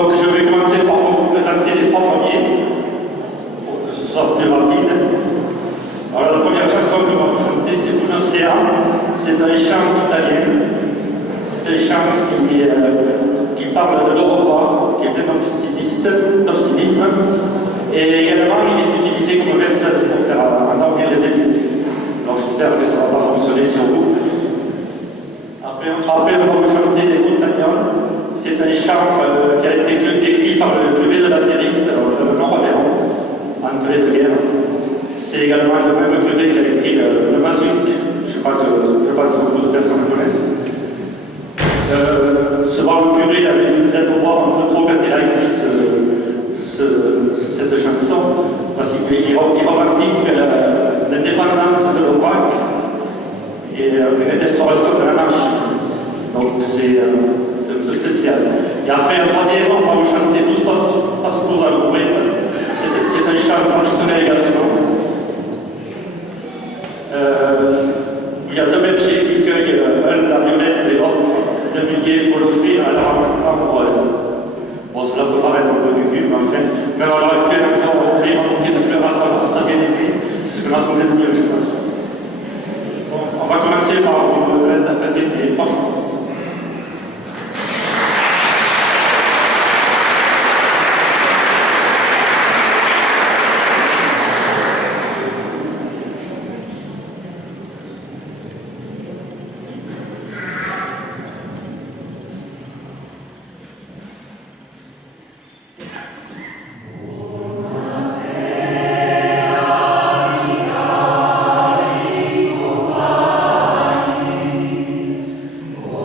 Donc je vais commencer par vous présenter les trois premiers, pour que ce soit plus rapide. Alors la première chanson que nous allons chanter, c'est Un océan. C'est un chant italien. C'est un chant qui parle de l'Europa, qui est plein d'optimisme. Et également, il est utilisé comme verset pour faire endormir les bébés. Donc j'espère que ça ne va pas fonctionner sur vous. Après, on va vous chanter les Montagnons. C'est un chant qui a été écrit par le curé de la Terrisse, le Nord-Aveyron, André de Guerre. C'est également le même curé qui a écrit le Mazouk. Je pense que beaucoup de personnes le connaissent. Ce curé avait une lettre au roi un peu trop quand il a écrit cette chanson, parce qu'il revendique l'indépendance de l'Aubrac et l'instauration de l'anarchie. Donc c'est un peu spécial. Et après, un troisième, on va vous chanter tous parce que vous allez le trouver. C'est un chant traditionnel également. Il y a deux bergers qui cueillent la violette et l'autre le muguet pour l'offrir à la amoureuse. Bon, cela peut paraître un peu difficile, mais enfin, mais on aurait pu encore offrir un bouquet de fleurs à sa bien-aimée, c'est ce que l'on a trouvé de mieux, je pense. Bon, on va commencer par interpréter ces trois chansons. Oh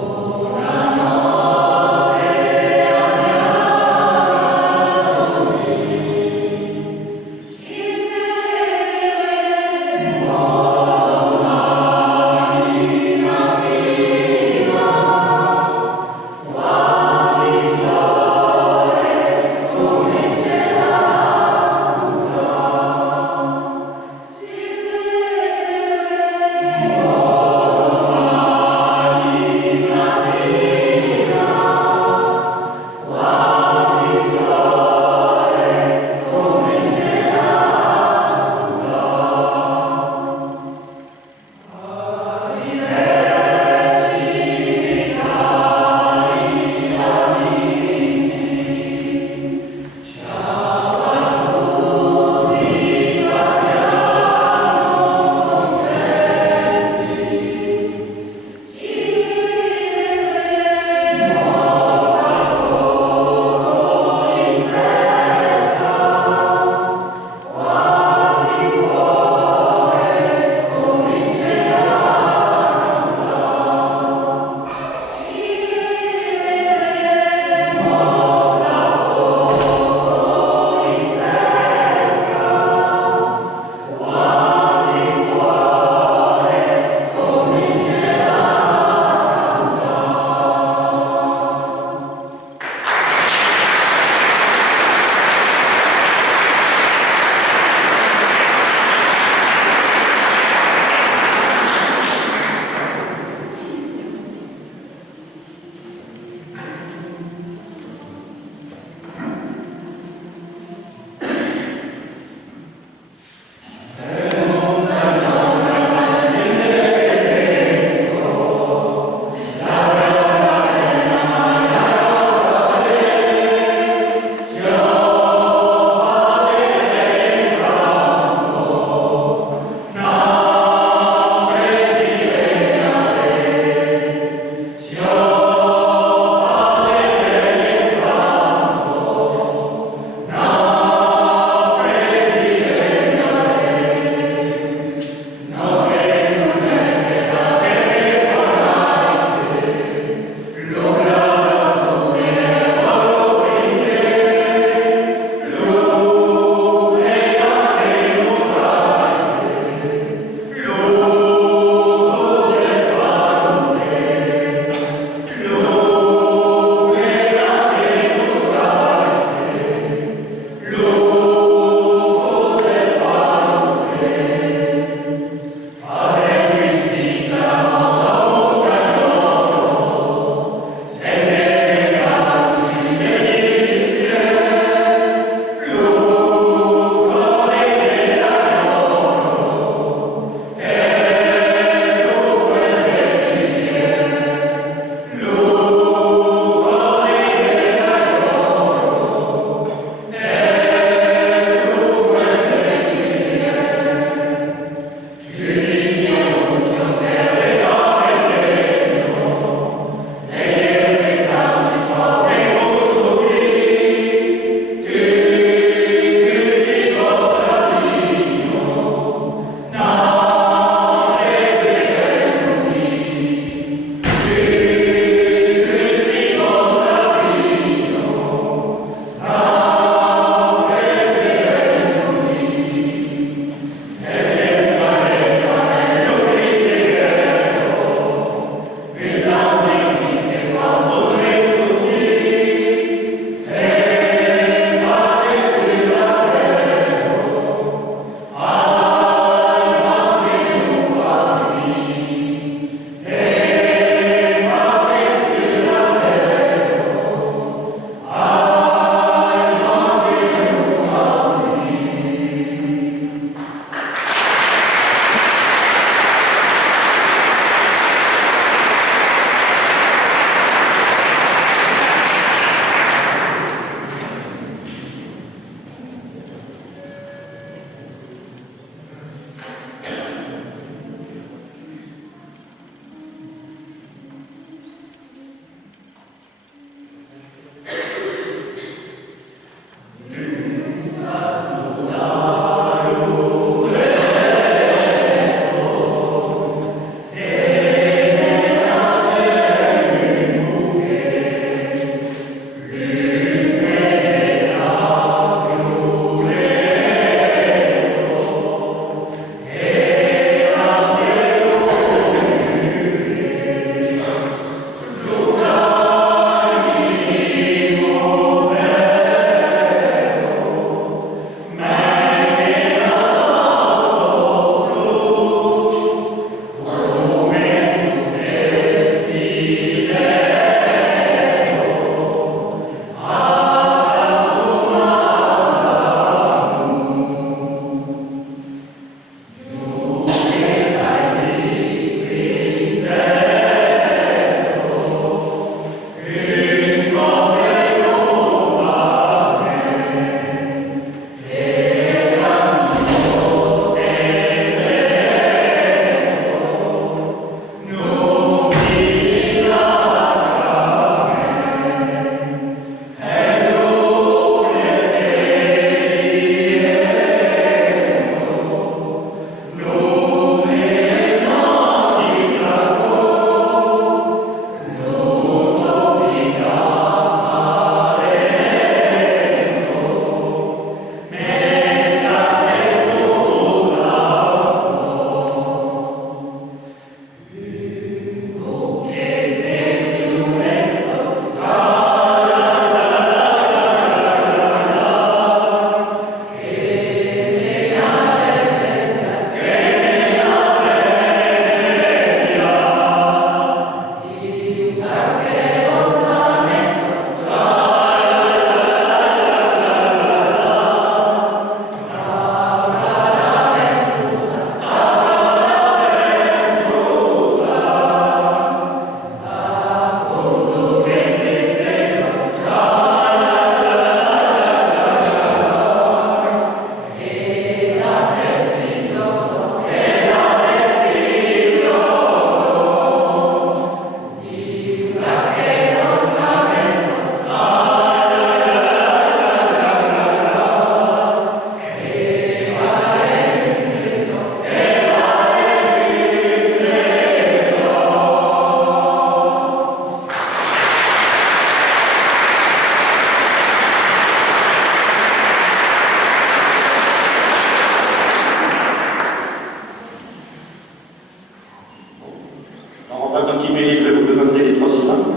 continuer, je vais vous présenter les trois suivantes.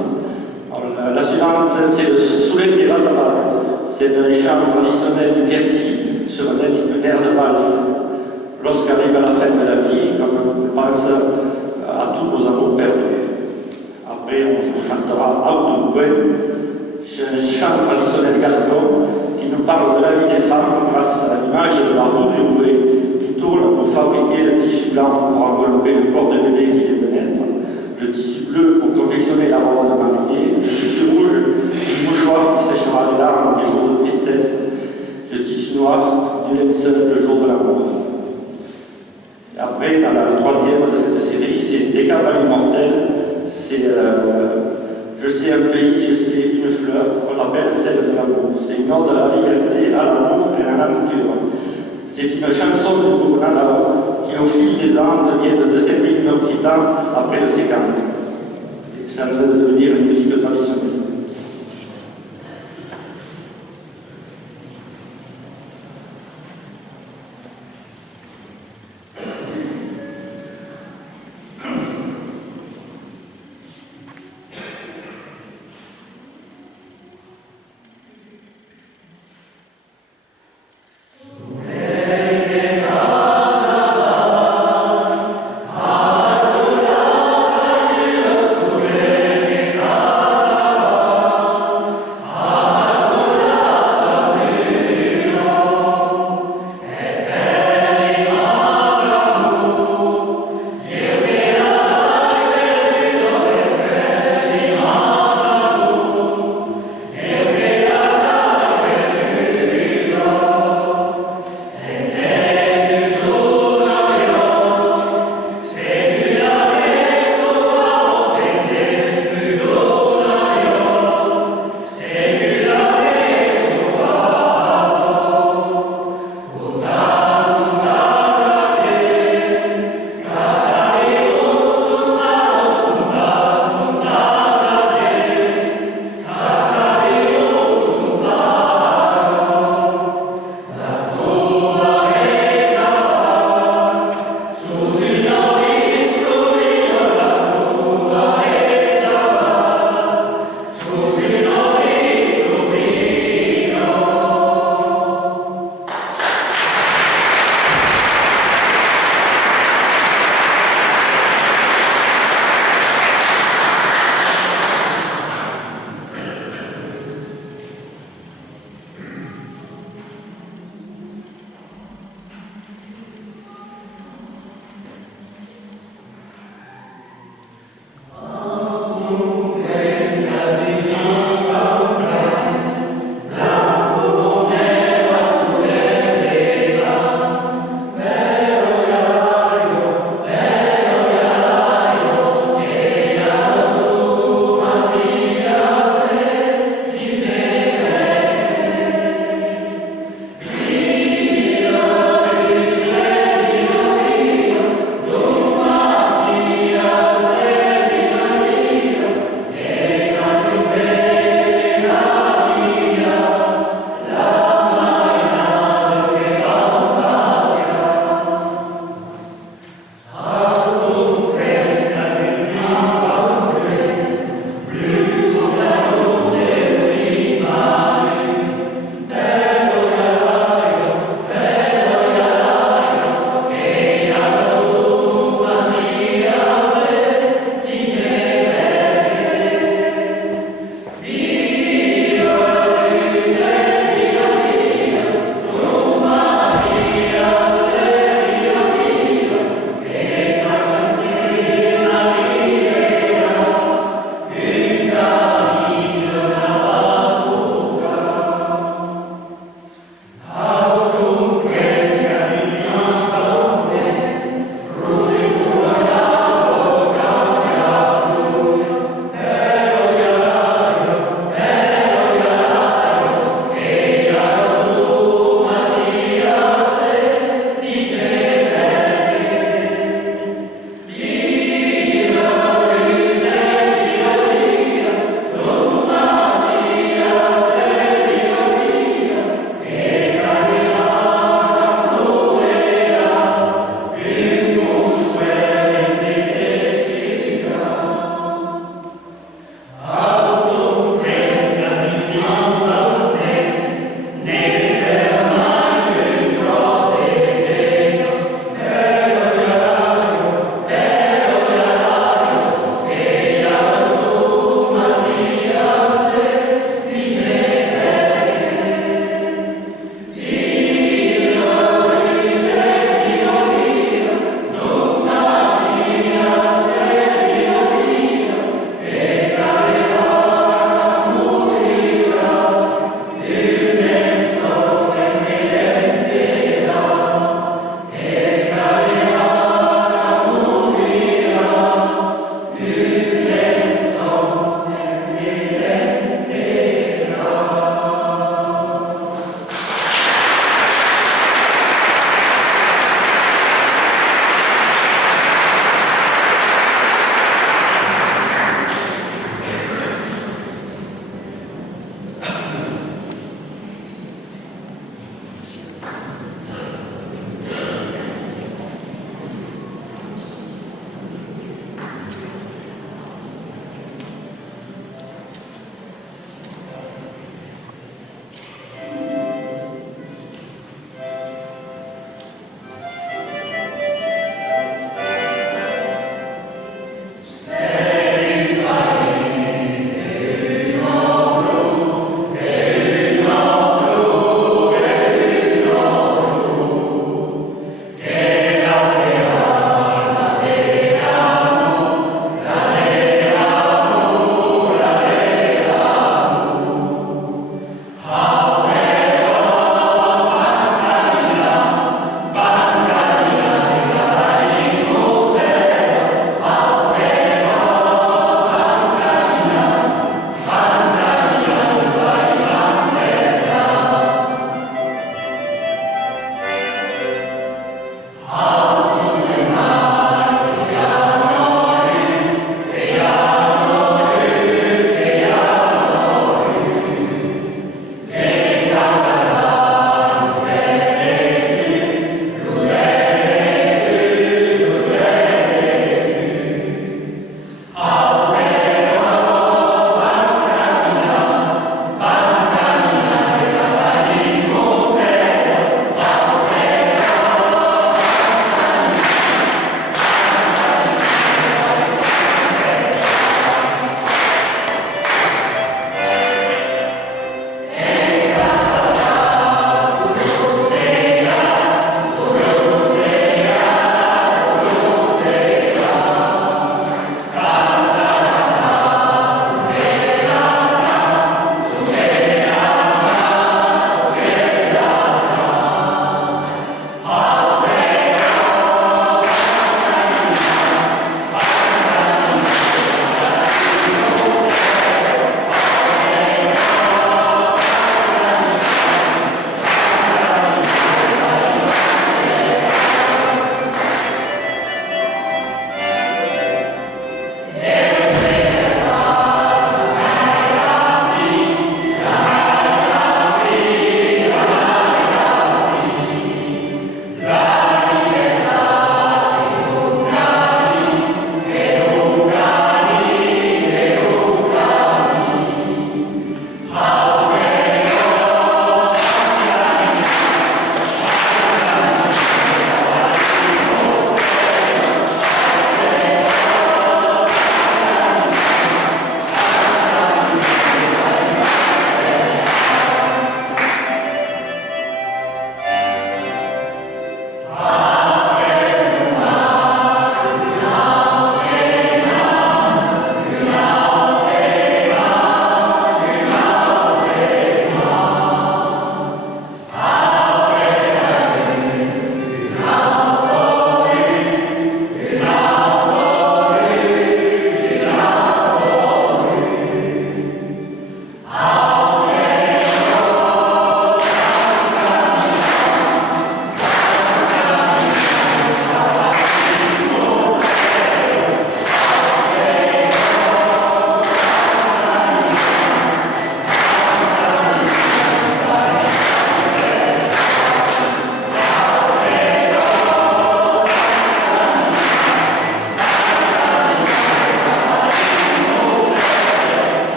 Alors, la suivante, c'est le Soulet des Razabal. C'est un chant traditionnel du Quercy sur un air de valse. Lorsqu'arrive à la fin de la vie, comme on pense à tous nos amours perdus. Après, on vous chantera Autumn, un chant traditionnel gascon qui nous parle de la vie des femmes grâce à l'image de l'arbre du bouet qui tourne pour fabriquer le tissu blanc pour envelopper le corps de bébé qui vient de naître, le tissu bleu pour confectionner la robe de mariée, le tissu rouge, du mouchoir qui séchera les larmes des jours de tristesse, le tissu noir du linceul le jour de l'amour. Et après, dans la troisième de cette série, c'est Des cabales immortelles. C'est Je sais un pays, je sais une fleur, qu'on appelle celle de l'amour. C'est une ode à la liberté, à l'amour et à la nature. C'est une chanson de Bournala qui, au fil des ans, devient le deuxième hymne occitan après le séquent. C'est en train de devenir une musique traditionnelle. Amen.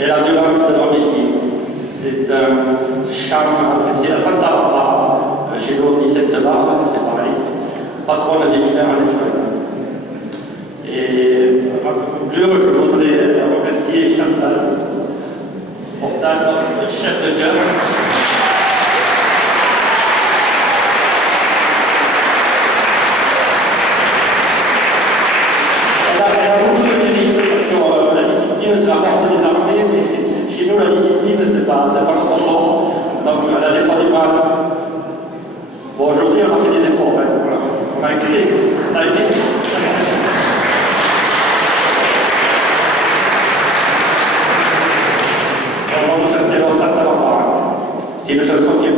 et la violence de leur métier. C'est un chant adressé à Santa Barbara, chez nous on dit Sainte Barbe, c'est pareil, patronne des mineurs en Espagne. Et avant de conclure, je voudrais remercier Chantal Portal, notre chef de chœur. C'est la force des armées, mais chez nous la discipline c'est pas notre fort. Donc elle a des fois du mal. Bon, aujourd'hui on a fait des efforts, hein. Voilà. On a écouté, ça a été. On va vous chanter Santa Barbara. C'est une chanson qui